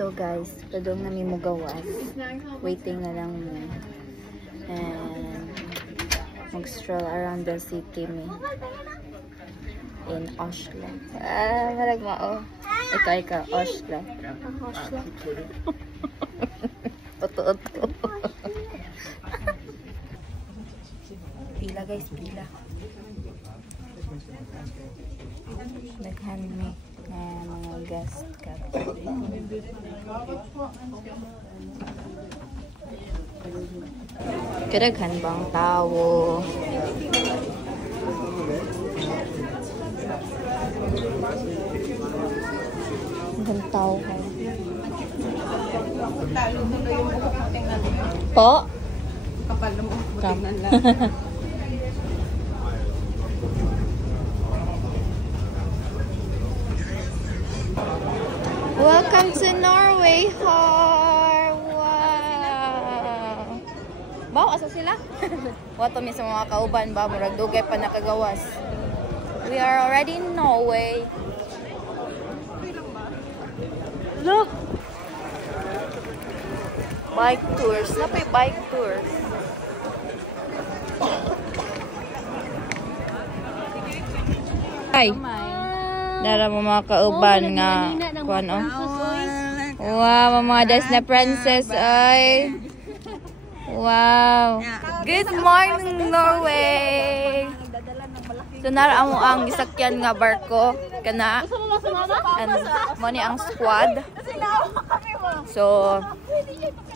So guys, padong na mo gawas. Waiting na lang mo. And mag-stroll around the city me. In Oslo. Marag mao. Ikaw, Oslo. Oslo. Oto-oto. Pila guys, pila. Daghan me mga guest ka. Kadaghan bang tao? Ang tao ka. Po? Kapal na mo. Butingnan lang. Welcome to Norway, Har! Wow! Bawa asa sila? Wato mi sa mga kauban ba? Murag dugay pa nakagawas. We are already in Norway. Look! Bike tours. Napay bike tours. Hi! Dara mo mga kauban nga kuan oh. Wow, mga Disney princess ay. Wow. Good morning Norway. So nara mo ang gisakyan nga barko kana. And mo ni ang squad. So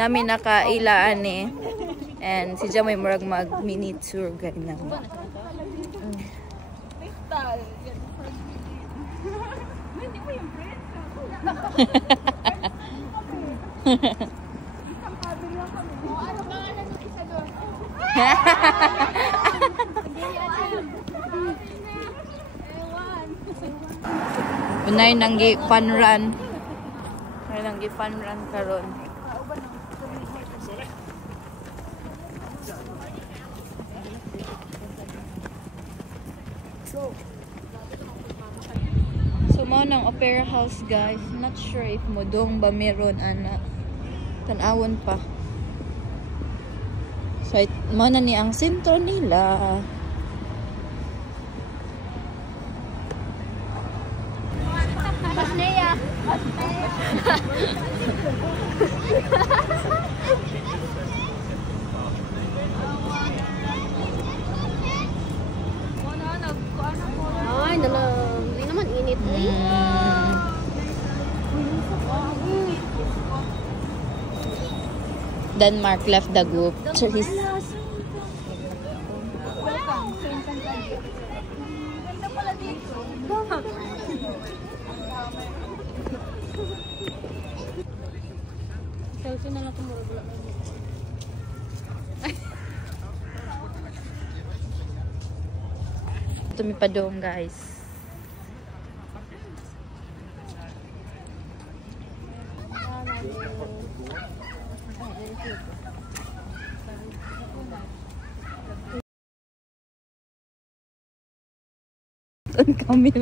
nami nakailaan ni. And si Jamoy murag mag mini tour guide na. Unay nang gi-fun run. Unay nang gi-fun run karon. So mo nang opera house guys. Not sure if modong ba meron ana. Tan-awon pa. So mo na ni ang sentro nila. Pasneya. Ay, hindi naman init. Denmark left the group. Cheers. Selfie na lang tumulog. Tumipadong guys. Doon kami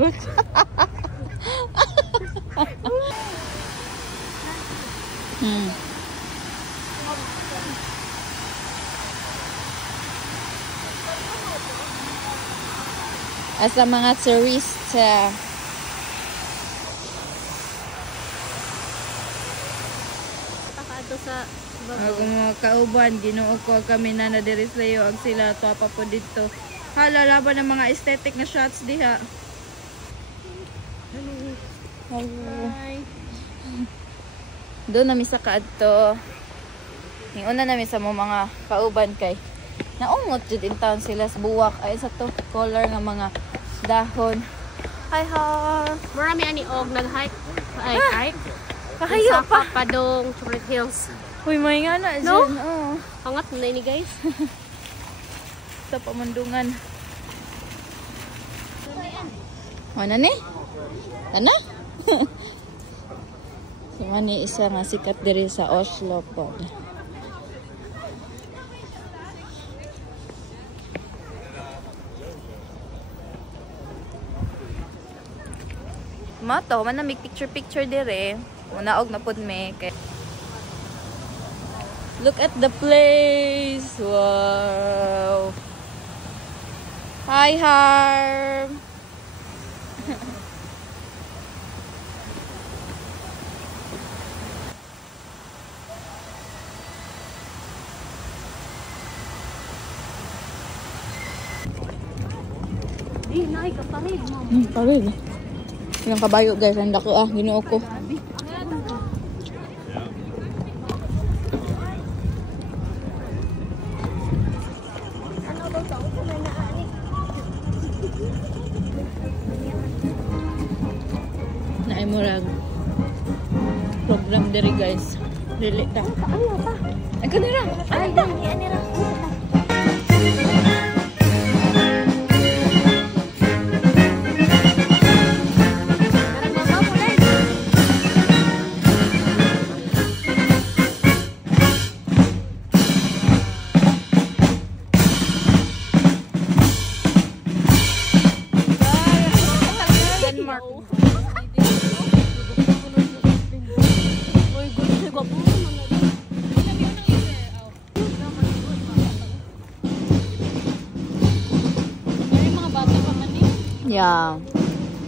Asa mga turista. Pakato sa Ako mga kauban, ginoo ko kami na nadiri sayo ag sila to pa po dito. Hala laban ng mga aesthetic na shots diha. Hello. Hi. Doon nami sa kaadto. Una nami sa mga kauban kay naungot jud in town sila sa buwak ay sa to color nga mga dahon. Hi ha. Marami ani og nag-hike. Ay, hike. Kahayo pa. Padong Chocolate Hills. Uy, may nga na No? dyan. Oo. Hangat na ini guys. Sa pamandungan. Ano ni? Ano? Si Mani isa nga sikat diri sa Oslo po. Mato, man na may picture-picture dire. Munaog na pud me. Look at the place. Wow. Hi, Harm. Di, naay ka pa rin, ma'am. Parin. Ilang kabayo guys, ang laki ginoo ko. Naay mo rag program diri guys. Dili ta. Ano pa? Ay kanira. Ay, dali, anira. Denmark. Yeah.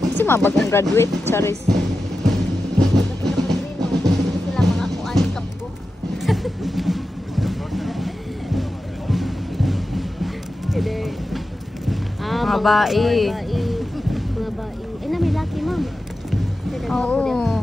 Kasi mabagong graduate, Charis. Sila mga kuan kapko. Mga bae. Mga bae. Ay, na may laki, ma'am. Oo.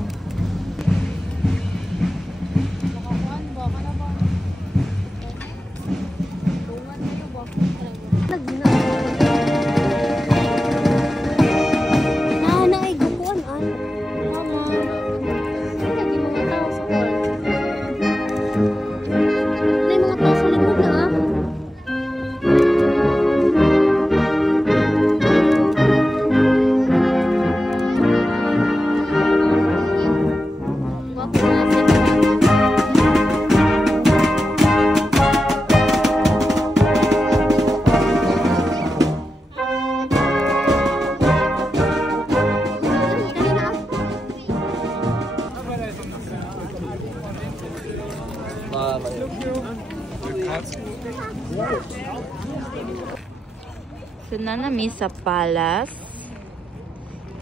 So, nanami sa palace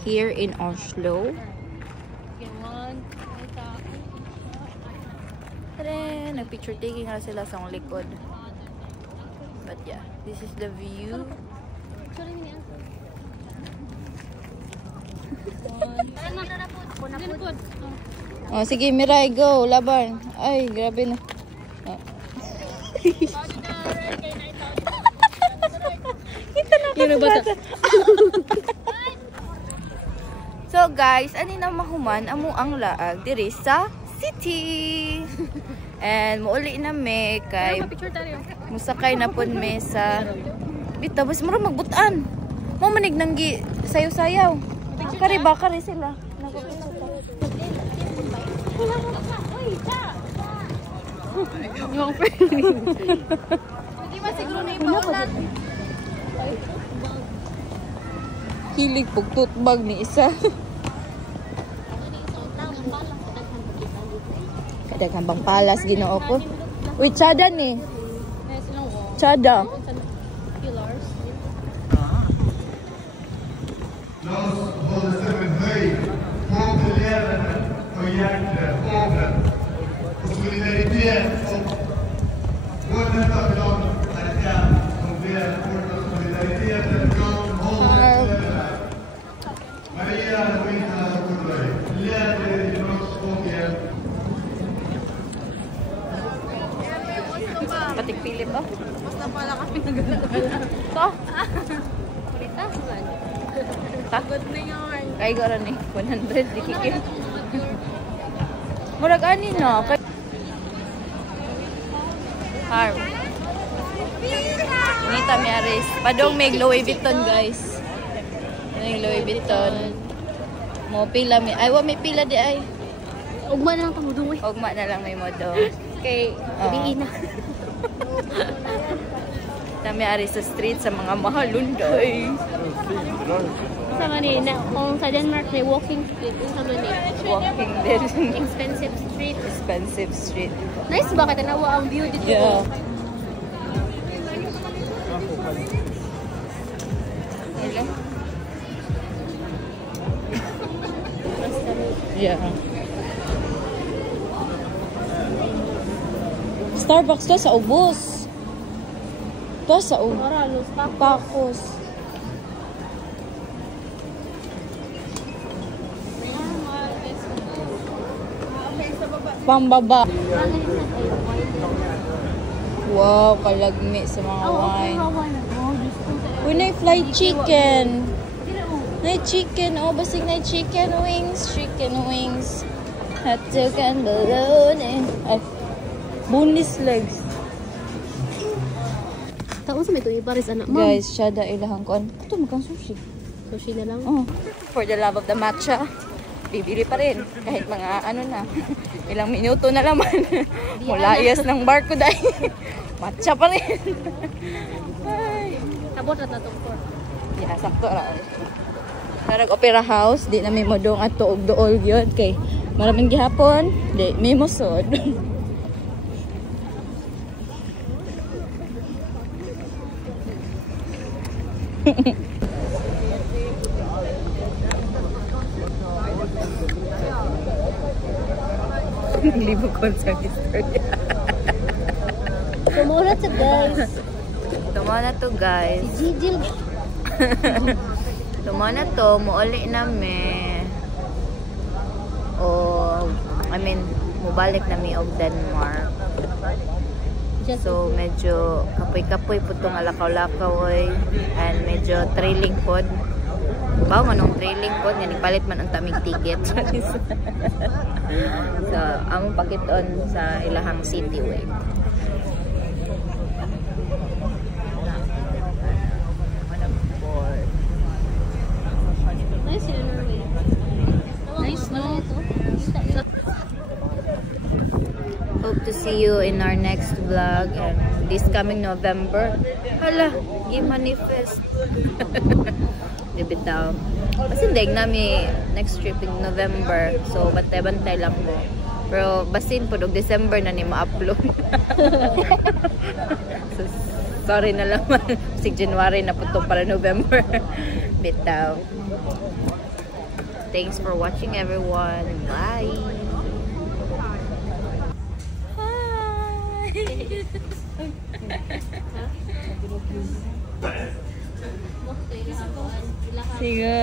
here in Oslo. Tara, nag-picture taking na sila sa likod. But yeah, this is the view. Oh, sige, Mirai, go. Laban. Ay, grabe na. Oh. So guys, ani na mahuman amo ang laag diri sa city. And muuli na me kay musakay na pud me sa bitabas mo magbutan. Mo manig nang gi sayaw-sayaw. Kari ba kari sila. Hindi ba siguro na ipaulat? Hilig pag tutbag ni isa. Kadaghang bang palas ginoo ko. Uy, tsada ni. Tsada. Patik Philip ba? Basta pala kami nagdadala. Ito? Puritas ba? Takot na yun. Kaya gano'n eh. 100 di kikil. Murag ani na. Harm. Ngita mi aris. Padong may Louis Vuitton guys. May Louis Vuitton. Mo pila mi. Ay, wa may pila di ay. Ugma na lang tamuduwi. Ugma na lang may modo. Okay, biin na. Kami ari sa street sa mga mahalunday. Sa mani, kung sa Denmark may walking street, sa mani. Walking din. Expensive street. Expensive street. Nice ba ka tanawa ang view dito? Yeah. Yeah. Starbucks to sa ubos. To sa Moralos, Pakos. Pambaba. Wow, kalagmi sa mga wine. Uy, na fried chicken. Na chicken. Oh, basig na chicken wings. Chicken wings. Hotdog and bologna. Ay, boneless legs. Taon sa may ito iparis anak mo. Guys, siya da ilahang kon. Ito magang sushi. Sushi na lang. Oh. For the love of the matcha, bibili pa rin. Kahit mga ano na, ilang minuto na naman. Mula iyas ng barko dahil. Matcha pa rin. Ay. Tabot at natong pork. Yeah, sakto lang. Narag opera house, di na may modong at tuog dool yun. Kay maraming gihapon, di may musod. Libo ko sa history. Sumura to guys. Tuma na to guys. Si Gigil. Tuma na to, muuli nami. Mubalik nami og Denmark. So medyo kapoy-kapoy po itong alakaw-lakaw and medyo trailing pod. Baw manong trailing pod nga nagpalit man ang tamig ticket. So among pakiton sa ilahang city way. Nice yun. Nice no? Hope to see you in our next vlog and this coming November. Hala, i-manifest. Dibitaw. Kasi hindi nami next trip in November. So, bantay-bantay lang mo. Pero, basin po, December na ni ma-upload. So, sorry na lang man. Kasi January na po para November. Bitaw. Thanks for watching everyone. Bye! Sige,